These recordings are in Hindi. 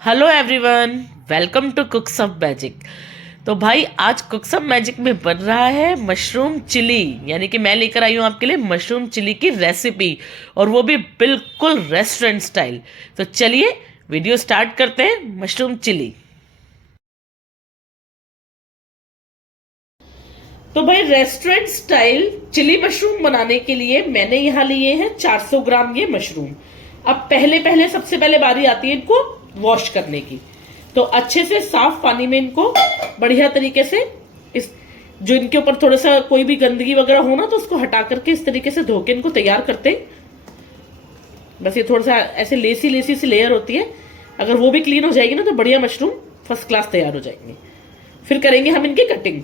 Hello everyone, welcome to cooks of magic. तो भाई आज कुक्स ऑफ मैजिक में बन रहा है मशरूम चिली, यानी कि मैं लेकर आई हूँ आपके लिए मशरूम चिली की रेसिपी, और वो भी बिल्कुल रेस्टोरेंट स्टाइल। तो चलिए वीडियो स्टार्ट करते हैं। Mushroom chilli. तो भाई रेस्टोरेंट स्टाइल चिली मशरूम बनाने के लिए मैंने यहाँ लिए हैं 400 ग्राम ये मशरूम। अब पहले पहले सबसे पहले बारी आती है इनको वॉश करने की। तो अच्छे से साफ पानी में इनको बढ़िया तरीके से इस जो इनके ऊपर थोड़ा सा कोई भी गंदगी वगैरह हो ना, तो उसको हटा करके इस तरीके से धो के इनको तैयार करते हैं। बस ये थोड़ा सा ऐसे लेसी लेसी सी लेयर होती है, अगर वो भी क्लीन हो जाएगी ना तो बढ़िया मशरूम फर्स्ट क्लास तैयार हो जाएंगे। फिर करेंगे हम इनकी कटिंग।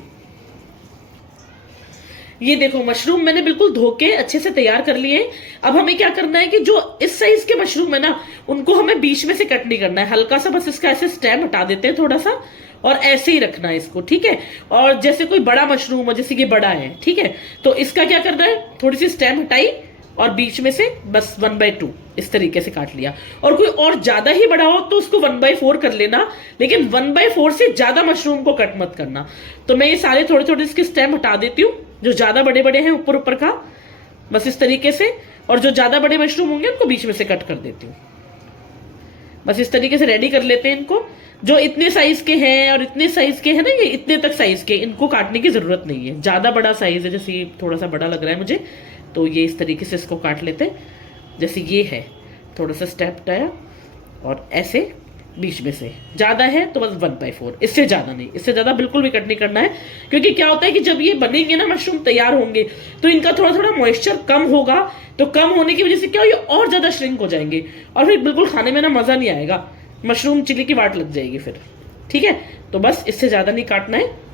ये देखो मशरूम मैंने बिल्कुल धो के अच्छे से तैयार कर लिए। अब हमें क्या करना है कि जो इस साइज के मशरूम है ना, उनको हमें बीच में से कट नहीं करना है, हल्का सा बस इसका ऐसे स्टेम हटा देते हैं थोड़ा सा, और ऐसे ही रखना है इसको, ठीक है। और जैसे कोई बड़ा मशरूम हो, जैसे कि बड़ा है, ठीक है, तो इसका क्या करना है, थोड़ी सी स्टेम हटाई और बीच में से बस 1/2 इस तरीके से काट लिया। और कोई और ज्यादा ही बड़ा हो तो उसको 1/4 कर लेना, लेकिन 1/4 से ज्यादा मशरूम को कट मत करना। तो मैं ये सारे थोड़े थोड़े इसके स्टेम हटा देती हूँ, जो ज्यादा बड़े बड़े हैं ऊपर ऊपर का, बस इस तरीके से। और जो ज्यादा बड़े मशरूम होंगे उनको बीच में से कट कर देती हूँ। बस इस तरीके से रेडी कर लेते हैं इनको। जो इतने साइज के हैं और इतने साइज के हैं ना, ये इतने तक साइज के, इनको काटने की जरूरत नहीं है। ज्यादा बड़ा साइज है, जैसे ये थोड़ा सा बड़ा लग रहा है मुझे, तो ये इस तरीके से इसको काट लेते हैं। जैसे ये है, थोड़ा सा स्टेप हटाया और ऐसे बीच में से। ज्यादा है तो बस 1/4, इससे ज्यादा नहीं, इससे ज्यादा बिल्कुल भी कट नहीं करना है। क्योंकि क्या होता है कि जब ये बनेंगे ना, मशरूम तैयार होंगे, तो इनका थोड़ा थोड़ा मॉइस्चर कम होगा, तो कम होने की वजह से क्या हो, ये और ज्यादा श्रिंक हो जाएंगे और फिर बिल्कुल खाने में ना मजा नहीं आएगा, मशरूम चिली की वाट लग जाएगी फिर, ठीक है। तो बस इससे ज्यादा नहीं काटना है।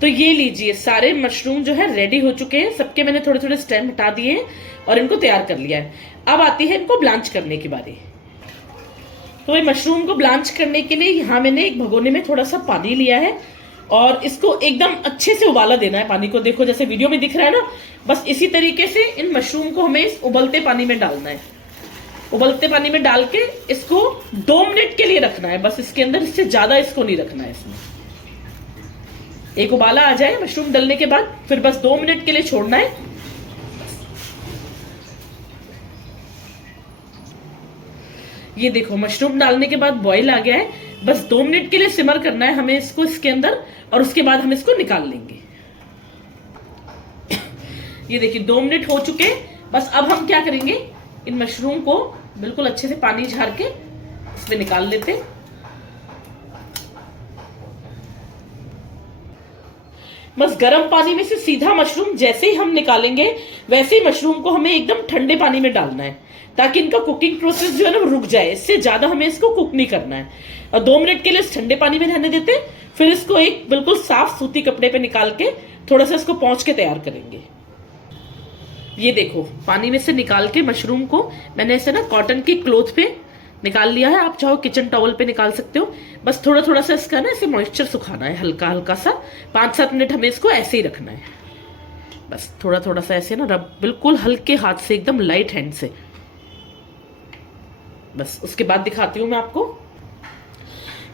तो ये लीजिए, सारे मशरूम जो है रेडी हो चुके हैं, सबके मैंने थोड़े थोड़े स्टेम हटा दिए हैं और इनको तैयार कर लिया है। अब आती है इनको ब्लांच करने की बारी। तो ये मशरूम को ब्लांच करने के लिए यहाँ मैंने एक भगोने में थोड़ा सा पानी लिया है और इसको एकदम अच्छे से उबाला देना है पानी को। देखो जैसे वीडियो में दिख रहा है ना, बस इसी तरीके से इन मशरूम को हमें इस उबलते पानी में डालना है। उबलते पानी में डाल के इसको 2 मिनट के लिए रखना है बस इसके अंदर, इससे ज्यादा इसको नहीं रखना है इसमें। एक उबाला आ जाए मशरूम डलने के बाद, फिर बस 2 मिनट के लिए छोड़ना है। ये देखो मशरूम डालने के बाद बॉईल आ गया है, बस 2 मिनट के लिए सिमर करना है हमें इसको इसके अंदर, और उसके बाद हम इसको निकाल लेंगे। ये देखिए 2 मिनट हो चुके। बस अब हम क्या करेंगे, इन मशरूम को बिल्कुल अच्छे से पानी झाड़ के इसमें निकाल लेते हैं। बस गर्म पानी में से सीधा मशरूम जैसे ही हम निकालेंगे, वैसे ही मशरूम को हमें एकदम ठंडे पानी में डालना है, ताकि इनका कुकिंग प्रोसेस जो है ना रुक जाए। इससे ज्यादा हमें इसको कुक नहीं करना है। और 2 मिनट के लिए ठंडे पानी में रहने देते, फिर इसको एक बिल्कुल साफ सूती कपड़े पे निकाल के थोड़ा सा इसको पोंछ के तैयार करेंगे। ये देखो पानी में से निकाल के मशरूम को मैंने ऐसे ना कॉटन के क्लोथ पे निकाल लिया है। आप चाहो किचन टॉवल पे निकाल सकते हो। बस थोड़ा थोड़ा सा इसका ना ऐसे मॉइस्चर सुखाना है, हल्का हल्का सा। 5-7 मिनट हमें इसको ऐसे ही रखना है। बस थोड़ा थोड़ा सा ऐसे ना रब, बिल्कुल हल्के हाथ से, एकदम लाइट हैंड से। बस उसके बाद दिखाती हूँ मैं आपको।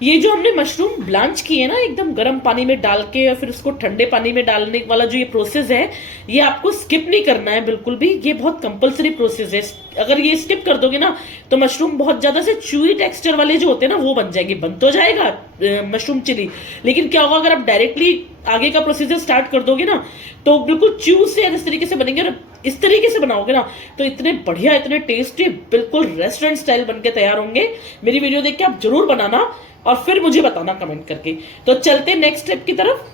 ये जो हमने मशरूम ब्लांच किए ना एकदम गर्म पानी में डाल के, और फिर उसको ठंडे पानी में डालने वाला जो ये प्रोसेस है, ये आपको स्किप नहीं करना है बिल्कुल भी। ये बहुत कंपलसरी प्रोसेस है। अगर ये स्किप कर दोगे ना, तो मशरूम बहुत ज्यादा से च्यूई टेक्सचर वाले जो होते हैं ना, वो बन जाएंगे। बन तो जाएगा मशरूम चिली, लेकिन क्या होगा अगर आप डायरेक्टली आगे का प्रोसीजर स्टार्ट कर दोगे ना, तो बिल्कुल च्यू से इस तरीके से बनेंगे। और इस तरीके से बनाओगे ना, तो इतने बढ़िया, इतने टेस्टी, बिल्कुल रेस्टोरेंट स्टाइल बनके तैयार होंगे। मेरी वीडियो देख के आप जरूर बनाना और फिर मुझे बताना कमेंट करके। तो चलते नेक्स्ट स्टेप की तरफ।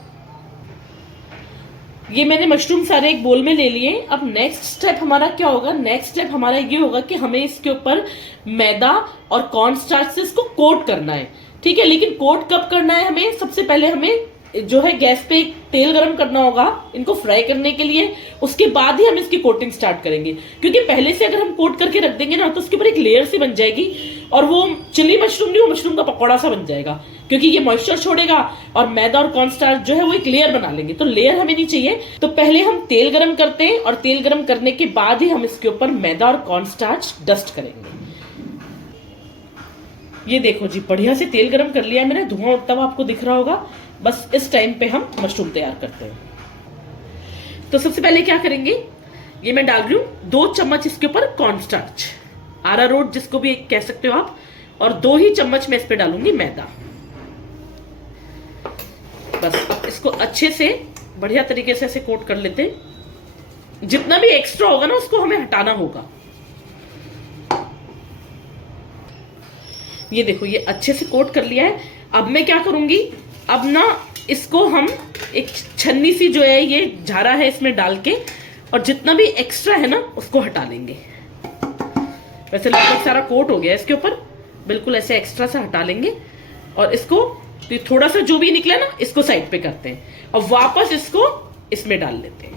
ये मैंने मशरूम सारे एक बोल में ले लिए। अब नेक्स्ट स्टेप हमारा क्या होगा, नेक्स्ट स्टेप हमारा ये होगा कि हमें इसके ऊपर मैदा और कॉर्न स्टार्च से इसको कोट करना है, ठीक है। लेकिन कोट कब करना है, हमें सबसे पहले हमें जो है गैस पे तेल गरम करना होगा इनको फ्राई करने के लिए। उसके बाद ही हम इसकी कोटिंग स्टार्ट करेंगे, क्योंकि पहले से अगर हम कोट करके रख देंगे ना, तो उसके ऊपर एक लेयर सी बन जाएगी और वो चिली मशरूम नहीं, वो मशरूम का पकौड़ा सा बन जाएगा, क्योंकि ये मॉइस्चर छोड़ेगा और मैदा और कॉर्नस्टार्च जो है वो एक लेयर बना लेंगे। तो लेयर हमें नहीं चाहिए। तो पहले हम तेल गरम करते हैं और तेल गरम करने के बाद ही हम इसके ऊपर मैदा और कॉर्नस्टार्च डस्ट करेंगे। ये देखो जी, बढ़िया से तेल गरम कर लिया है मैंने, धुआं उठता हुआ आपको दिख रहा होगा। बस इस टाइम पे हम मशरूम तैयार करते हैं। तो सबसे पहले क्या करेंगे, ये मैं डाल रही हूँ 2 चम्मच इसके ऊपर कॉर्नस्टार्च, अरारोट जिसको भी कह सकते हो आप, और 2 ही चम्मच मैं इस पे डालूंगी मैदा। बस अब इसको अच्छे से बढ़िया तरीके से ऐसे कोट कर लेते हैं। जितना भी एक्स्ट्रा होगा ना उसको हमें हटाना होगा। ये देखो, ये अच्छे से कोट कर लिया है। अब मैं क्या करूंगी, अब ना इसको हम एक छन्नी सी जो है, ये झारा है, इसमें डाल के और जितना भी एक्स्ट्रा है ना उसको हटा लेंगे। वैसे लगभग सारा कोट हो गया इसके ऊपर, बिल्कुल ऐसे एक्स्ट्रा से हटा लेंगे और इसको तो थोड़ा सा जो भी निकला ना इसको साइड पे करते हैं और वापस इसको इसमें डाल लेते हैं।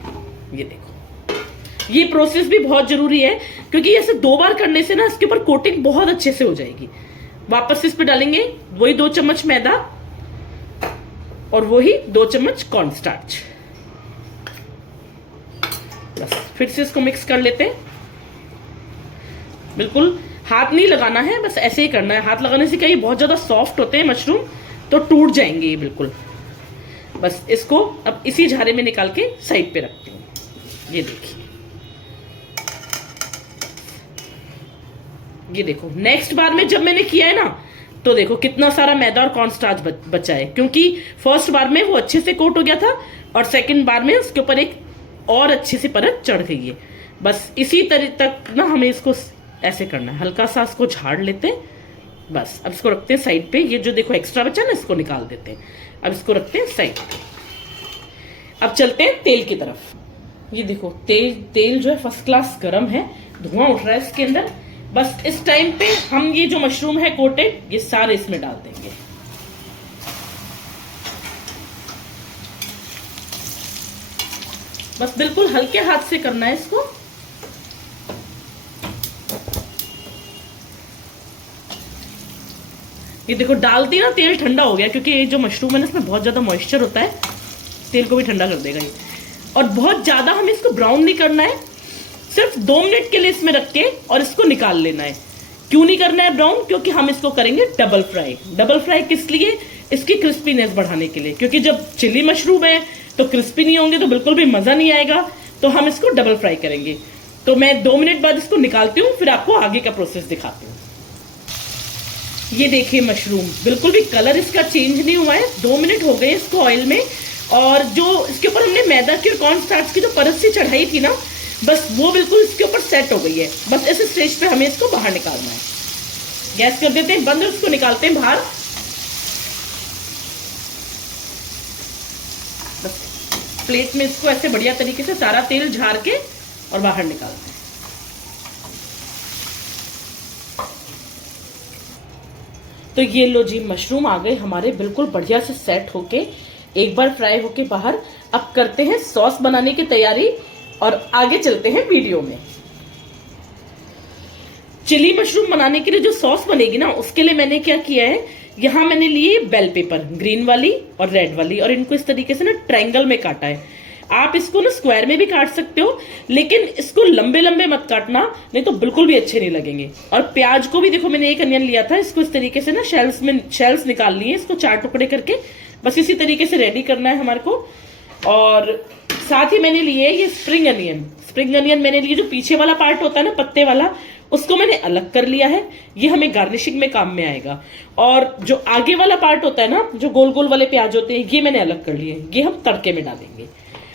ये देखो, ये प्रोसेस भी बहुत जरूरी है क्योंकि ऐसे 2 बार करने से ना इसके ऊपर कोटिंग बहुत अच्छे से हो जाएगी। वापस इस पे डालेंगे वही 2 चम्मच मैदा और वही 2 चम्मच कॉर्नस्टार्च। बस फिर से इसको मिक्स कर लेते हैं। बिल्कुल हाथ नहीं लगाना है, बस ऐसे ही करना है। हाथ लगाने से क्या, ये बहुत ज्यादा सॉफ्ट होते हैं मशरूम, तो टूट जाएंगे ये बिल्कुल। बस इसको अब इसी झारे में निकाल के साइड पे रखती हूँ। ये देखिए, ये देखो, नेक्स्ट बार में जब मैंने किया है ना तो देखो कितना सारा मैदा और कॉर्नस्टार्च बचा है, क्योंकि फर्स्ट बार में वो अच्छे से कोट हो गया था और सेकंड बार में उसके ऊपर एक और अच्छी सी परत चढ़ गई है। बस इसी तरह तक ना हमें इसको ऐसे करना है, हल्का सा इसको झाड़ लेते हैं। बस अब इसको रखते हैं साइड पे। ये जो देखो एक्स्ट्रा बचा ना इसको निकाल देते हैं। अब इसको रखते हैं साइड पे। अब चलते हैं तेल की तरफ। ये देखो तेल जो है फर्स्ट क्लास गरम है, धुआं उठ रहा है इसके अंदर। बस इस टाइम पे हम ये जो मशरूम है कोटेड, ये सारे इसमें डाल देंगे। बस बिल्कुल हल्के हाथ से करना है इसको। ये देखो, डालती ना तेल ठंडा हो गया, क्योंकि ये जो मशरूम है ना इसमें बहुत ज्यादा मॉइस्चर होता है, तेल को भी ठंडा कर देगा ये। और बहुत ज्यादा हमें इसको ब्राउन नहीं करना है, सिर्फ 2 मिनट के लिए इसमें रख के और इसको निकाल लेना है। क्यों नहीं करना है ब्राउन, क्योंकि हम इसको करेंगे डबल फ्राई। डबल फ्राई किस लिए, इसकी क्रिस्पीनेस बढ़ाने के लिए, क्योंकि जब चिली मशरूम है तो क्रिस्पी नहीं होंगे तो बिल्कुल भी मजा नहीं आएगा, तो हम इसको डबल फ्राई करेंगे। तो मैं 2 मिनट बाद इसको निकालती हूँ, फिर आपको आगे का प्रोसेस दिखाती हूँ। ये देखिए मशरूम, बिल्कुल भी कलर इसका चेंज नहीं हुआ है। 2 मिनट हो गए इसको ऑयल में, और जो इसके ऊपर हमने मैदा की और कॉर्नस्टार्च की जो परत से चढ़ाई थी ना, बस वो बिल्कुल इसके ऊपर सेट हो गई है। बस इस स्टेज पे हमें इसको बाहर निकालना है। गैस कर देते हैं बंद और इसको निकालते हैं बाहर। बस प्लेट में इसको ऐसे बढ़िया तरीके से सारा तेल झाड़ के और बाहर निकालते हैं। तो ये लो जी, मशरूम आ गए हमारे बिल्कुल बढ़िया से सेट होके, एक बार फ्राई होके बाहर। अब करते हैं सॉस बनाने की तैयारी और आगे चलते हैं वीडियो में। चिली मशरूम बनाने के लिए जो सॉस बनेगी ना, उसके लिए मैंने क्या किया है, यहाँ मैंने लिए बेल पेपर, ग्रीन वाली और रेड वाली, और इनको इस तरीके से ना ट्रायंगल में काटा है। आप इसको ना स्क्वायर में भी काट सकते हो, लेकिन इसको लंबे लंबे मत काटना, नहीं तो बिल्कुल भी अच्छे नहीं लगेंगे। और प्याज को भी देखो, मैंने एक अनियन लिया था, इसको इस तरीके से ना शेल्स निकाल लिए, इसको 4 टुकड़े करके बस इसी तरीके से रेडी करना है हमारे को। और साथ ही मैंने लिए ये स्प्रिंग अनियन मैंने लिए, जो पीछे वाला पार्ट होता है ना पत्ते वाला, उसको मैंने अलग कर लिया है, ये हमें गार्निशिंग में काम में आएगा। और जो आगे वाला पार्ट होता है ना, जो गोल गोल वाले प्याज होते हैं, ये मैंने अलग कर लिए, ये हम तड़के में डालेंगे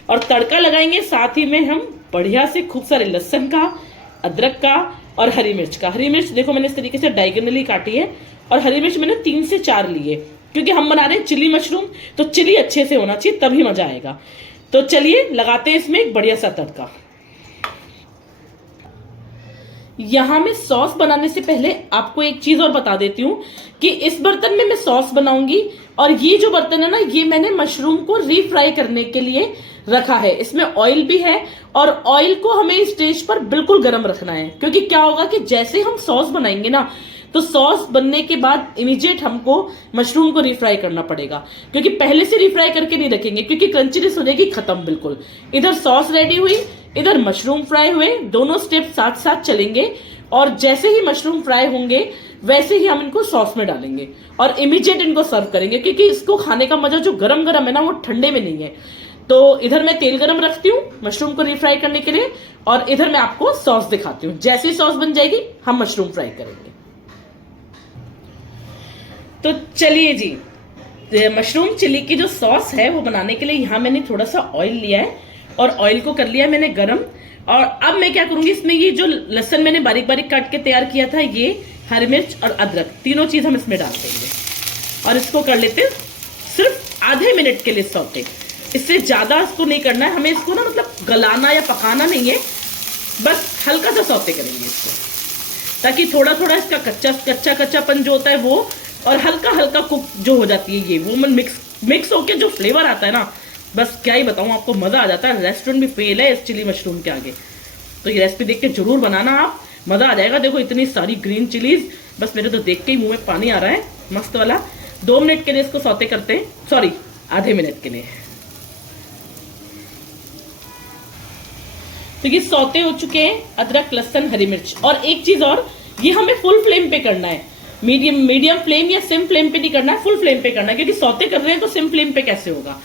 और तड़का लगाएंगे। साथ ही में हम बढ़िया से खूब सारे लहसुन का, अदरक का और हरी मिर्च का। हरी मिर्च देखो मैंने इस तरीके से डायगोनली काटी है, और हरी मिर्च मैंने 3 से 4 लिए, क्योंकि हम बना रहे हैं चिली मशरूम, तो चिली अच्छे से होना चाहिए, तभी मजा आएगा। तो चलिए लगाते हैं इसमें एक बढ़िया सा तड़का। यहां मैं सॉस बनाने से पहले आपको एक चीज और बता देती हूँ कि इस बर्तन में मैं सॉस बनाऊंगी, और ये जो बर्तन है ना, ये मैंने मशरूम को रीफ्राई करने के लिए रखा है। इसमें ऑयल भी है, और ऑयल को हमें इस स्टेज पर बिल्कुल गर्म रखना है, क्योंकि क्या होगा कि जैसे हम सॉस बनाएंगे ना, तो सॉस बनने के बाद इमीडिएट हमको मशरूम को रिफ्राई करना पड़ेगा, क्योंकि पहले से रिफ्राई करके नहीं रखेंगे, क्योंकि क्रंचीनेस हो जाएगी खत्म बिल्कुल। इधर सॉस रेडी हुई, इधर मशरूम फ्राई हुए, दोनों स्टेप साथ साथ चलेंगे। और जैसे ही मशरूम फ्राई होंगे वैसे ही हम इनको सॉस में डालेंगे और इमीडिएट इनको सर्व करेंगे, क्योंकि इसको खाने का मजा जो गरम गरम है ना वो ठंडे में नहीं है। तो इधर मैं तेल गरम रखती हूँ मशरूम को refry करने के लिए, और इधर मैं आपको सॉस दिखाती हूँ। जैसे ही सॉस बन जाएगी हम मशरूम फ्राई करेंगे। तो चलिए जी, मशरूम चिली की जो सॉस है वो बनाने के लिए यहाँ मैंने थोड़ा सा ऑयल लिया है और ऑयल को कर लिया मैंने गरम। और अब मैं क्या करूंगी, इसमें ये जो लहसुन मैंने बारीक बारीक काट के तैयार किया था, ये हरी मिर्च और अदरक, तीनों चीज हम इसमें डाल देंगे और इसको कर लेते हैं सिर्फ आधे मिनट के लिए सौटे। इससे ज्यादा इसको नहीं करना है हमें, इसको ना मतलब गलाना या पकाना नहीं है, बस हल्का सा सौते करेंगे इसको, ताकि थोड़ा थोड़ा इसका कच्चापन जो होता है वो, और हल्का हल्का कुक जो हो जाती है ये, वो मन मिक्स होके जो फ्लेवर आता है ना, बस क्या ही बताऊं आपको, मजा आ जाता है। रेस्टोरेंट भी फेल है इस चिली मशरूम के आगे। तो ये रेसिपी देख के जरूर बनाना आप, मजा आ जाएगा। देखो इतनी सारी ग्रीन चिलीज, बस मेरे तो देख के ही मुंह में पानी आ रहा है, मस्त वाला। 2 मिनट के लिए इसको सौते करते हैं, सॉरी आधे मिनट के लिए। तो ये सौते हो चुके हैं अदरक लहसुन हरी मिर्च। और एक चीज और, ये हमें फुल फ्लेम पे करना है, मीडियम फ्लेम या सिम फ्लेम पे नहीं करना है, फुल फ्लेम पे करना है, क्योंकि सौते कर रहे हैं तो सिम फ्लेम पे कैसे होगा।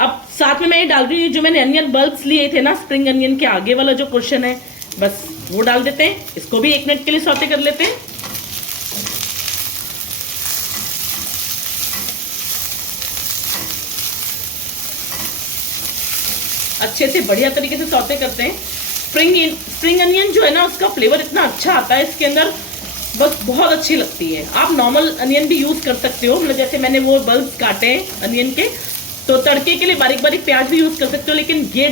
अब साथ में मैं ये डाल रही हूँ जो मैंने अनियन बल्ब्स लिए थे ना, स्प्रिंग अनियन के आगे वाला जो पोर्शन है, बस वो डाल देते हैं। इसको भी 1 मिनट के लिए सौते कर लेते हैं। अच्छे से बढ़िया तरीके से सौते करते हैं। स्प्रिंग अनियन जो है ना, उसका फ्लेवर इतना अच्छा आता है इसके अंदर, बस बहुत अच्छी लगती है। आप नॉर्मल अनियन भी यूज कर सकते हो, मतलब जैसे मैंने वो बल्ब्स काटे हैं अनियन के, तो तड़के के लिए बारीक बारीक प्याज भी यूज कर सकते हो, लेकिन ये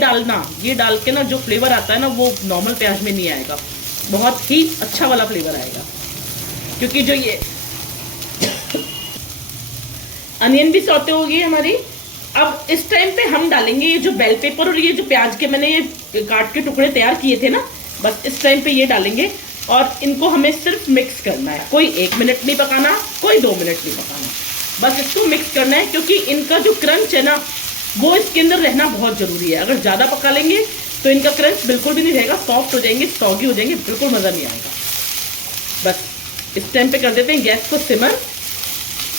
डाल के ना जो फ्लेवर आता है ना, वो नॉर्मल प्याज में नहीं आएगा, बहुत ही अच्छा वाला फ्लेवर आएगा। क्योंकि जो ये अनियन भी सौते हो गई हमारी। अब इस टाइम पे हम डालेंगे ये जो बेल पेपर और ये जो प्याज के मैंने ये काट के टुकड़े तैयार किए थे ना, बस इस टाइम पे ये डालेंगे और इनको हमें सिर्फ मिक्स करना है। कोई 1 मिनट नहीं पकाना, कोई 2 मिनट नहीं पकाना, बस इसको मिक्स करना है, क्योंकि इनका जो क्रंच है ना, वो इसके अंदर रहना बहुत जरूरी है। अगर ज्यादा पका लेंगे तो इनका क्रंच बिल्कुल भी नहीं रहेगा, सॉफ्ट हो जाएंगे, सॉगी हो जाएंगे, बिल्कुल मजा नहीं आएगा। बस इस टाइम पे कर देते हैं गैस को सिमर।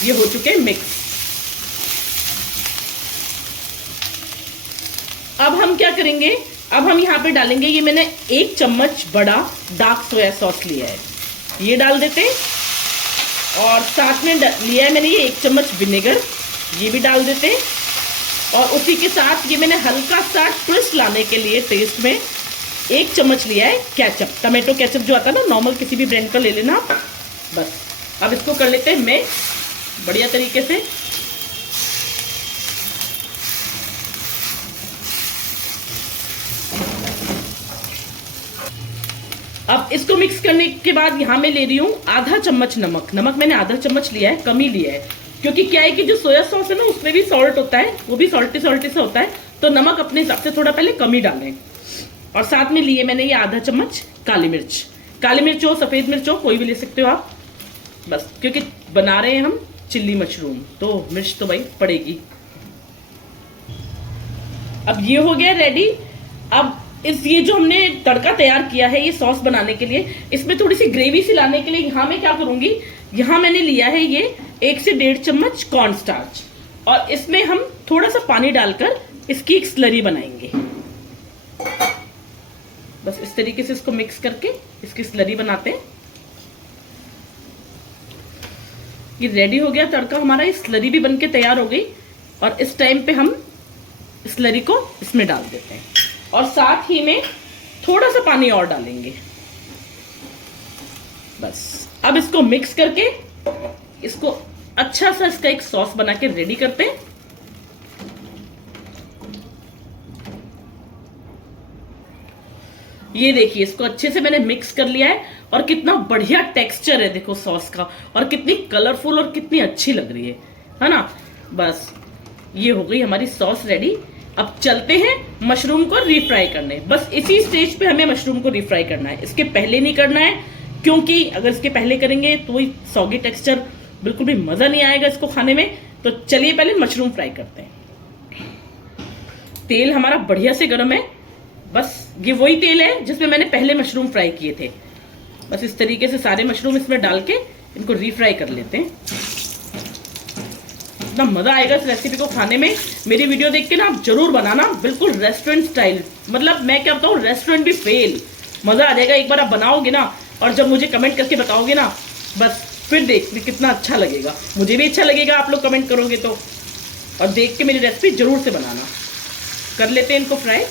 ये हो चुके हैं मिक्स। अब हम क्या करेंगे, अब हम यहाँ पे डालेंगे, ये मैंने 1 चम्मच बड़ा डार्क सोया सॉस लिया है, ये डाल देते हैं। और साथ में लिया है मैंने ये 1 चम्मच विनेगर, ये भी डाल देते हैं। और उसी के साथ ये मैंने हल्का सा ट्विस्ट लाने के लिए टेस्ट में 1 चम्मच लिया है केचप, टमाटो केचप जो आता है ना, नॉर्मल किसी भी ब्रांड का ले लेना आप। बस अब इसको कर लेते हैं मिक्स बढ़िया तरीके से। अब इसको मिक्स करने के बाद यहाँ मैं ले रही हूँ आधा चम्मच नमक। नमक मैंने आधा चम्मच लिया है, कम ही लिया है, क्योंकि क्या है कि जो सोया सॉस है ना, उसमें भी सॉल्ट होता है, वो भी सॉल्टी सा होता है, तो नमक अपने हिसाब से थोड़ा पहले कम ही डालें। और साथ में लिए मैंने ये आधा चम्मच काली मिर्च हो सफेद मिर्च हो, कोई भी ले सकते हो आप, बस क्योंकि बना रहे हैं हम चिल्ली मशरूम तो मिर्च तो भाई पड़ेगी। अब ये हो गया रेडी। अब ये जो हमने तड़का तैयार किया है ये सॉस बनाने के लिए, इसमें थोड़ी सी ग्रेवी सी लाने के लिए यहाँ मैं क्या करूंगी, यहाँ मैंने लिया है ये 1 से 1.5 चम्मच कॉर्न स्टार्च, और इसमें हम थोड़ा सा पानी डालकर इसकी एक स्लरी बनाएंगे। बस इस तरीके से इसको मिक्स करके इसकी स्लरी बनाते हैं। ये रेडी हो गया तड़का हमारा, ये स्लरी भी बनके तैयार हो गई। और इस टाइम पे हम स्लरी को इसमें डाल देते हैं और साथ ही में थोड़ा सा पानी और डालेंगे। बस अब इसको मिक्स करके इसको अच्छा सा इसका एक सॉस बना के रेडी करते हैं। ये देखिए इसको अच्छे से मैंने मिक्स कर लिया है और कितना बढ़िया टेक्सचर है देखो सॉस का, और कितनी कलरफुल और कितनी अच्छी लग रही है ना। बस ये हो गई हमारी सॉस रेडी। अब चलते हैं मशरूम को रीफ्राई करने। बस इसी स्टेज पे हमें मशरूम को रीफ्राई करना है, इसके पहले नहीं करना है, क्योंकि अगर इसके पहले करेंगे तो वही सॉगी टेक्सचर, बिल्कुल भी मजा नहीं आएगा इसको खाने में। तो चलिए पहले मशरूम फ्राई करते हैं। तेल हमारा बढ़िया से गर्म है, बस ये वही तेल है जिसमें मैंने पहले मशरूम फ्राई किए थे। बस इस तरीके से सारे मशरूम इसमें डाल के इनको रीफ्राई कर लेते हैं। इतना मजा आएगा इस रेसिपी को खाने में। मेरी वीडियो देख के ना आप जरूर बनाना, बिल्कुल रेस्टोरेंट स्टाइल। मतलब मैं क्या बताऊँ, रेस्टोरेंट भी फेल। मजा आ जाएगा एक बार आप बनाओगे ना, और जब मुझे कमेंट करके बताओगे ना, बस फिर देखते कितना अच्छा लगेगा। मुझे भी अच्छा लगेगा आप लोग कमेंट करोगे तो। और देख के मेरी रेसिपी जरूर से बनाना। कर लेते हैं इनको फ्राई।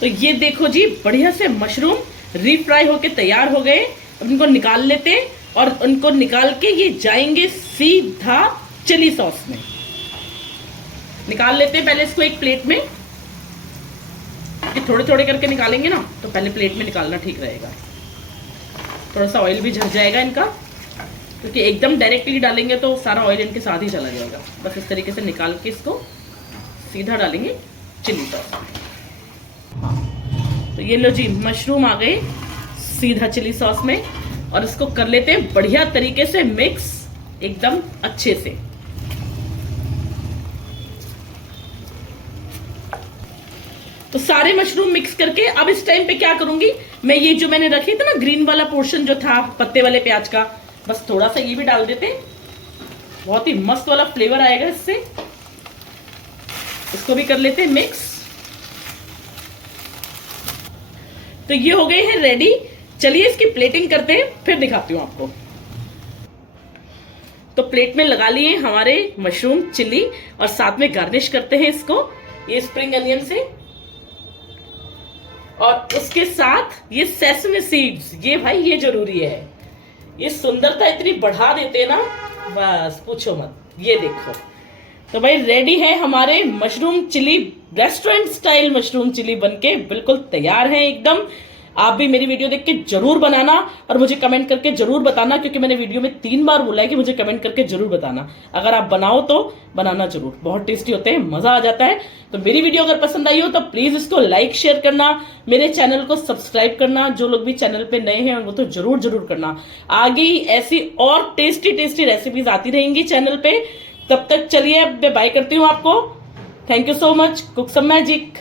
तो ये देखो जी, बढ़िया से मशरूम रीफ्राई होके तैयार हो गए। अब इनको निकाल लेते हैं, और उनको निकाल के ये जाएंगे सीधा चिली सॉस में। निकाल लेते हैं पहले इसको एक प्लेट में। थोड़े थोड़े करके निकालेंगे ना, तो पहले प्लेट में निकालना ठीक रहेगा। थोड़ा सा ऑयल भी झड़ जाएगा इनका, क्योंकि एकदम डायरेक्टली डालेंगे तो सारा ऑयल इनके साथ ही चला जाएगा। बस इस तरीके से निकाल के इसको सीधा डालेंगे चिली सॉस में। हाँ, तो ये लो जी, मशरूम आ गए सीधा चिली सॉस में, और इसको कर लेते हैं बढ़िया तरीके से मिक्स, एकदम अच्छे से। तो सारे मशरूम मिक्स करके अब इस टाइम पे क्या करूंगी मैं, ये जो मैंने रखी थी ना ग्रीन वाला पोर्शन जो था पत्ते वाले प्याज का, बस थोड़ा सा ये भी डाल देते हैं। बहुत ही मस्त वाला फ्लेवर आएगा इससे। इसको भी कर लेते हैं मिक्स। तो ये हो गए हैं रेडी। चलिए इसकी प्लेटिंग करते हैं, फिर दिखाती हूं आपको। तो प्लेट में लगा लिए हमारे मशरूम चिली, और साथ में गार्निश करते हैं इसको ये स्प्रिंग अनियन से, और उसके साथ ये सेसमे सीड्स। ये भाई ये जरूरी है, ये सुंदरता इतनी बढ़ा देते ना, बस पूछो मत। ये देखो, तो भाई रेडी है हमारे mushroom chilli, restaurant style mushroom chilli बनके बिल्कुल तैयार है एकदम। आप भी मेरी वीडियो देख के जरूर बनाना, और मुझे कमेंट करके जरूर बताना, क्योंकि मैंने वीडियो में 3 बार बोला है कि मुझे कमेंट करके जरूर बताना। अगर आप बनाओ तो बनाना जरूर, बहुत टेस्टी होते हैं, मजा आ जाता है। तो मेरी वीडियो अगर पसंद आई हो तो प्लीज इसको लाइक शेयर करना, मेरे चैनल को सब्सक्राइब करना। जो लोग भी चैनल पे नए हैं वो तो जरूर जरूर करना। आगे ऐसी और टेस्टी टेस्टी रेसिपीज आती रहेंगी चैनल पे। तब तक चलिए अब मैं बाय करती हूँ आपको। Thank you so much. Cook some magic.